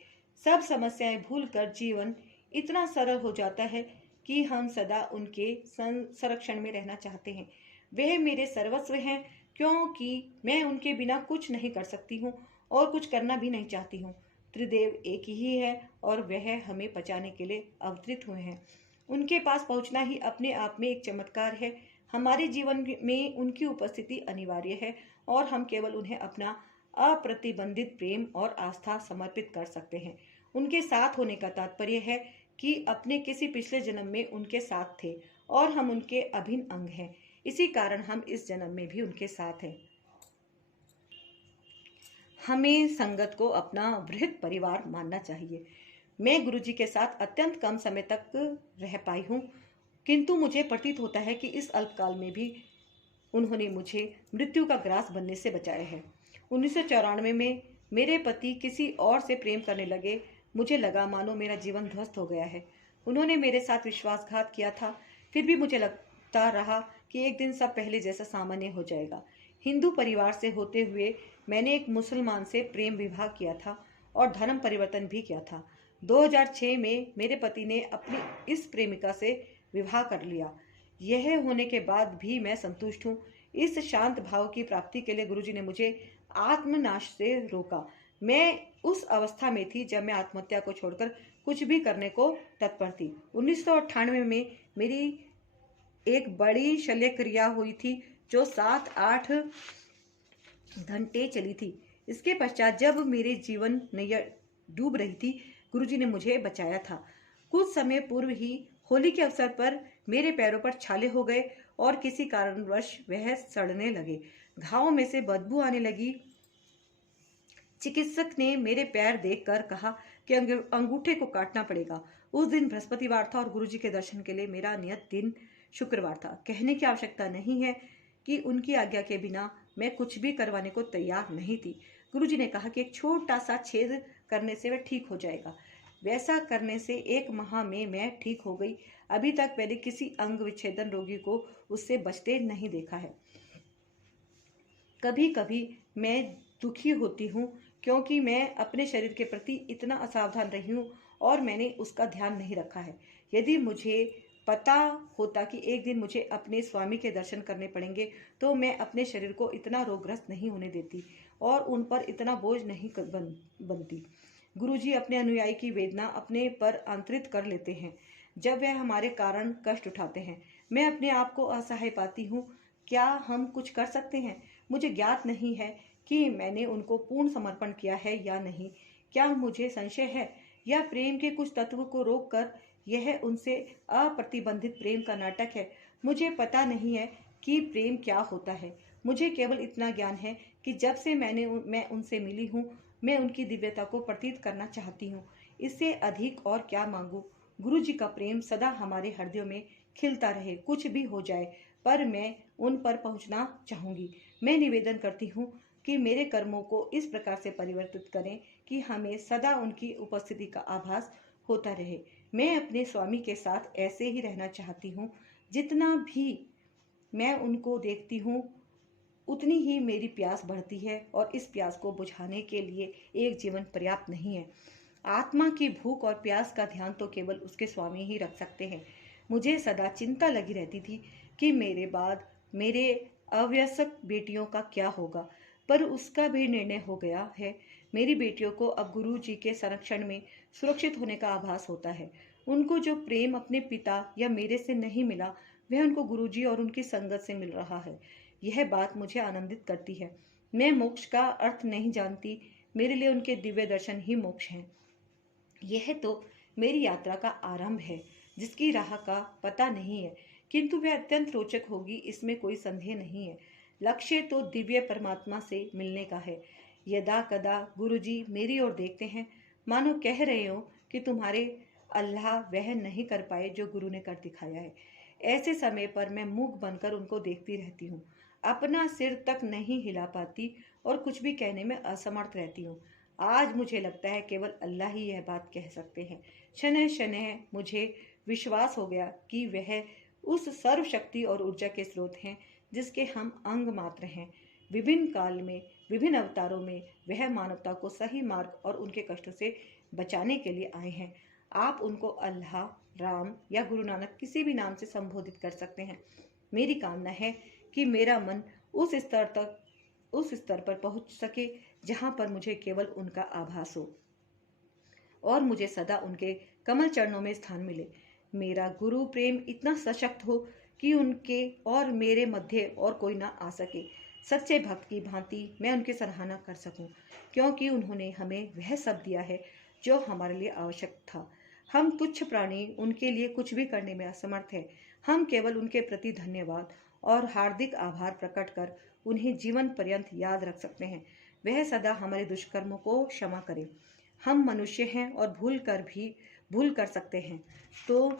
सब समस्याएं भूलकर जीवन इतना सरल हो जाता है कि हम सदा उनके संरक्षण में रहना चाहते हैं। वह मेरे सर्वस्व हैं, क्योंकि मैं उनके बिना कुछ नहीं कर सकती हूँ और कुछ करना भी नहीं चाहती हूँ। त्रिदेव एक ही है और वह हमें बचाने के लिए अवतरित हुए हैं। उनके पास पहुँचना ही अपने आप में एक चमत्कार है। हमारे जीवन में उनकी उपस्थिति अनिवार्य है और हम केवल उन्हें अपना अप्रतिबंधित प्रेम और आस्था समर्पित कर सकते हैं। उनके साथ होने का तात्पर्य है कि अपने किसी पिछले जन्म में उनके साथ थे और हम उनके अभिन्न अंग हैं। इसी कारण हम इस जन्म में भी उनके साथ हैं। हमें संगत को अपना बृहद परिवार मानना चाहिए। मैं गुरुजी के साथ अत्यंत कम समय तक रह पाई हूँ, किंतु मुझे प्रतीत होता है कि इस अल्पकाल में भी उन्होंने मुझे मृत्यु का ग्रास बनने से बचाया है। 1994 में मेरे पति किसी और से प्रेम करने लगे। मुझे लगा मानो मेरा जीवन ध्वस्त हो गया है। उन्होंने मेरे साथ विश्वासघात किया था, फिर भी मुझे लगता रहा कि एक दिन सब पहले जैसा सामान्य हो जाएगा। हिंदू परिवार से होते हुए मैंने एक मुसलमान से प्रेम विवाह किया था और धर्म परिवर्तन भी किया था। 2006 में मेरे पति ने अपनी इस प्रेमिका से विवाह कर लिया। यह होने के बाद भी मैं संतुष्ट हूँ। इस शांत भाव की प्राप्ति के लिए गुरुजी ने मुझे आत्मनाश से रोका। मैं उस अवस्था में थी जब मैं आत्महत्या को छोड़कर कुछ भी करने को तत्पर थी। 1998 में मेरी एक बड़ी शल्य क्रिया हुई थी जो 7-8 घंटे चली थी। इसके पश्चात जब मेरे जीवन नैया डूब रही थी, गुरुजी ने मुझे बचाया था। कुछ समय पूर्व ही होली के अवसर पर मेरे पैरों पर छाले हो गए और किसी कारणवश वह सड़ने लगे। घावों में से बदबू आने लगी। चिकित्सक ने मेरे पैर देखकर कहा कि अंगूठे को काटना पड़ेगा। उस दिन बृहस्पतिवार था और गुरुजी के दर्शन के लिए मेरा नियत दिन शुक्रवार था। कहने की आवश्यकता नहीं है कि उनकी आज्ञा के बिना मैं कुछ भी करवाने को तैयार नहीं थी। गुरुजी ने कहा कि एक छोटा सा छेद करने से वह ठीक हो जाएगा। वैसा करने से 1 माह में मैं ठीक हो गई। अभी तक मैंने किसी अंग विच्छेदन रोगी को उससे बचते नहीं देखा है। कभी कभी मैं दुखी होती हूँ क्योंकि मैं अपने शरीर के प्रति इतना असावधान रही हूँ और मैंने उसका ध्यान नहीं रखा है। यदि मुझे पता होता कि एक दिन मुझे अपने स्वामी के दर्शन करने पड़ेंगे तो मैं अपने शरीर को इतना रोगग्रस्त नहीं होने देती और उन पर इतना बोझ नहीं बनती। गुरुजी अपने अनुयायी की वेदना अपने पर आंतरित कर लेते हैं जब वह हमारे कारण कष्ट उठाते हैं। मैं अपने आप को असहाय पाती हूँ। क्या हम कुछ कर सकते हैं? मुझे ज्ञात नहीं है कि मैंने उनको पूर्ण समर्पण किया है या नहीं। क्या मुझे संशय है या प्रेम के कुछ तत्व को रोककर यह उनसे अप्रतिबंधित प्रेम का नाटक है? मुझे पता नहीं है कि प्रेम क्या होता है। मुझे केवल इतना ज्ञान है कि जब से मैं उनसे मिली हूँ, मैं उनकी दिव्यता को प्रतीत करना चाहती हूँ। इससे अधिक और क्या मांगू? गुरु जी का प्रेम सदा हमारे हृदयों में खिलता रहे, कुछ भी हो जाए, पर मैं उन पर पहुँचना चाहूँगी। मैं निवेदन करती हूँ कि मेरे कर्मों को इस प्रकार से परिवर्तित करें कि हमें सदा उनकी उपस्थिति का आभास होता रहे। मैं अपने स्वामी के साथ ऐसे ही रहना चाहती हूँ। जितना भी मैं उनको देखती हूँ उतनी ही मेरी प्यास बढ़ती है और इस प्यास को बुझाने के लिए एक जीवन पर्याप्त नहीं है। आत्मा की भूख और प्यास का ध्यान तो केवल उसके स्वामी ही रख सकते हैं। मुझे सदा चिंता लगी रहती थी कि मेरे बाद मेरे अवयस्क बेटियों का क्या होगा, पर उसका भी निर्णय हो गया है। मेरी बेटियों को अब गुरु जी के संरक्षण में सुरक्षित होने का आभास होता है। उनको जो प्रेम अपने पिता या मेरे से नहीं मिला, वह उनको गुरु जी और उनकी संगत से मिल रहा है। यह बात मुझे आनंदित करती है। मैं मोक्ष का अर्थ नहीं जानती, मेरे लिए उनके दिव्य दर्शन ही मोक्ष हैं। यह तो मेरी यात्रा का आरंभ है, जिसकी राह का पता नहीं है, किंतु वह अत्यंत रोचक होगी, इसमें कोई संदेह नहीं है। लक्ष्य तो दिव्य परमात्मा से मिलने का है। यदा कदा गुरुजी मेरी ओर देखते हैं, मानो कह रहे हो कि तुम्हारे अल्लाह वह नहीं कर पाए जो गुरु ने कर दिखाया है। ऐसे समय पर मैं मूक बनकर उनको देखती रहती हूँ, अपना सिर तक नहीं हिला पाती और कुछ भी कहने में असमर्थ रहती हूँ। आज मुझे लगता है केवल अल्लाह ही यह बात कह सकते हैं। शनह शनह मुझे विश्वास हो गया कि वह उस सर्वशक्ति और ऊर्जा के स्रोत हैं जिसके हम अंग मात्र हैं। विभिन्न काल में, विभिन्न अवतारों में वह मानवता को सही मार्ग और उनके कष्टों से बचाने के लिए आए हैं। आप उनको अल्लाह, राम या गुरु नानक किसी भी नाम से संबोधित कर सकते हैं। मेरी कामना है कि मेरा मन उस स्तर पर पहुंच सके जहां पर मुझे केवल उनका आभास हो और मुझे सदा उनके कमल चरणों में स्थान मिले। मेरा गुरु प्रेम इतना सशक्त हो कि उनके और मेरे मध्य और कोई ना आ सके। सच्चे भक्त की भांति मैं उनकी सराहना कर सकूं, क्योंकि उन्होंने हमें वह सब दिया है जो हमारे लिए आवश्यक था। हम तुच्छ प्राणी उनके लिए कुछ भी करने में असमर्थ हैं। हम केवल उनके प्रति धन्यवाद और हार्दिक आभार प्रकट कर उन्हें जीवन पर्यंत याद रख सकते हैं। वह सदा हमारे दुष्कर्मों को क्षमा करे। हम मनुष्य हैं और भूल कर सकते हैं, तो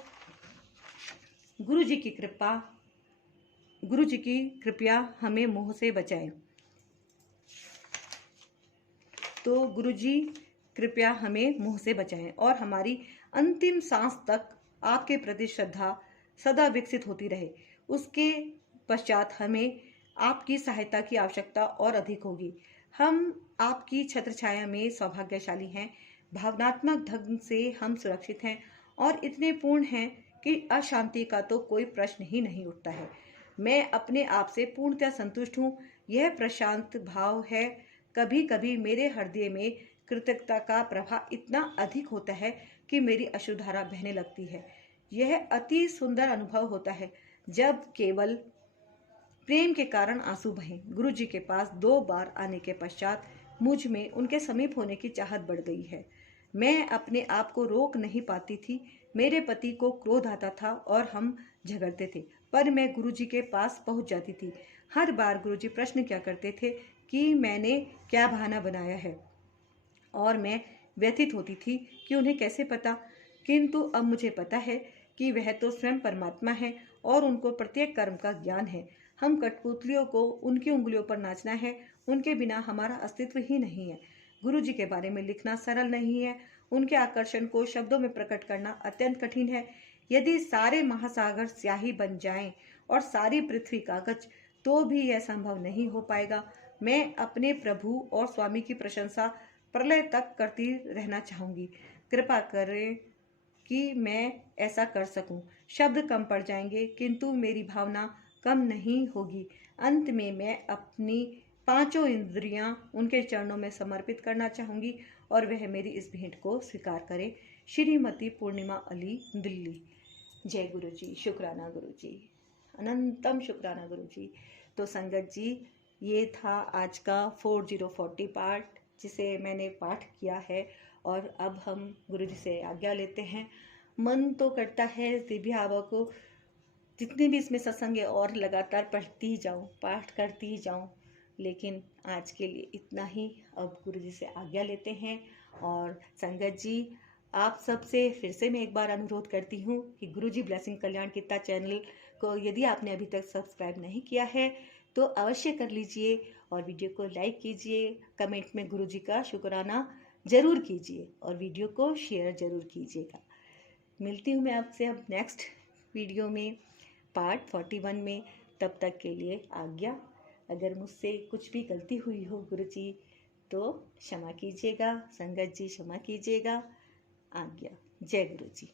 गुरु जी की कृपया हमें मोह से बचाए। तो गुरु जी कृपया हमें मोह से बचाएं और हमारी अंतिम सांस तक आपके प्रति श्रद्धा सदा विकसित होती रहे। उसके पश्चात हमें आपकी सहायता की आवश्यकता और अधिक होगी। हम आपकी छत्र छाया में सौभाग्यशाली हैं। भावनात्मक ढंग से हम सुरक्षित हैं और इतने पूर्ण हैं कि अशांति का तो कोई प्रश्न ही नहीं उठता है। मैं अपने आप से पूर्णतः संतुष्ट हूँ। यह प्रशांत भाव है। कभी कभी मेरे हृदय में कृतज्ञता का प्रवाह इतना अधिक होता है कि मेरी अश्रुधारा बहने लगती है। यह अति सुंदर अनुभव होता है जब केवल प्रेम के कारण आंसू बहे। गुरु जी के पास 2 बार आने के पश्चात मुझ में उनके समीप होने की चाहत बढ़ गई है। मैं अपने आप को रोक नहीं पाती थी। मेरे पति को क्रोध आता था और हम झगड़ते थे, पर मैं गुरु जी के पास पहुंच जाती थी। हर बार गुरु जी प्रश्न किया करते थे कि मैंने क्या बहाना बनाया है, और मैं व्यथित होती थी कि उन्हें कैसे पता। किंतु अब मुझे पता है कि वह तो स्वयं परमात्मा है और उनको प्रत्येक कर्म का ज्ञान है। हम कठपुतलियों को उनकी उंगलियों पर नाचना है, उनके बिना हमारा अस्तित्व ही नहीं है। गुरु जी के बारे में लिखना सरल नहीं है। उनके आकर्षण को शब्दों में प्रकट करना अत्यंत कठिन है। यदि सारे महासागर स्याही बन जाएं और सारी पृथ्वी कागज, तो भी यह संभव नहीं हो पाएगा। मैं अपने प्रभु और स्वामी की प्रशंसा प्रलय तक करती रहना चाहूंगी। कृपा करें कि मैं ऐसा कर सकूं। शब्द कम पड़ जाएंगे, किंतु मेरी भावना कम नहीं होगी। अंत में मैं अपनी 5 इंद्रियां उनके चरणों में समर्पित करना चाहूंगी और वह मेरी इस भेंट को स्वीकार करें। श्रीमती पूर्णिमा अली, दिल्ली। जय गुरु जी। शुक्राना गुरु जी, अनंतम शुक्राना गुरु जी। तो संगत जी, ये था आज का 4040 पार्ट जिसे मैंने पाठ किया है, और अब हम गुरु जी से आज्ञा लेते हैं। मन तो करता है दिव्य आवा को जितने भी इसमें सत्संग है और लगातार पढ़ती ही जाऊँ, पाठ करती ही जाऊँ, लेकिन आज के लिए इतना ही। अब गुरु जी से आज्ञा लेते हैं। और संगत जी, आप सबसे फिर से मैं एक बार अनुरोध करती हूँ कि गुरु जी ब्लेसिंग कल्याण कीर्तन चैनल को यदि आपने अभी तक सब्सक्राइब नहीं किया है तो अवश्य कर लीजिए और वीडियो को लाइक कीजिए, कमेंट में गुरु जी का शुक्राना जरूर कीजिए और वीडियो को शेयर जरूर कीजिएगा। मिलती हूँ मैं आपसे अब नेक्स्ट वीडियो में, पार्ट 41 में। तब तक के लिए आज्ञा। अगर मुझसे कुछ भी गलती हुई हो गुरु जी तो क्षमा कीजिएगा, संगत जी क्षमा कीजिएगा। आज्ञा। जय गुरु जी।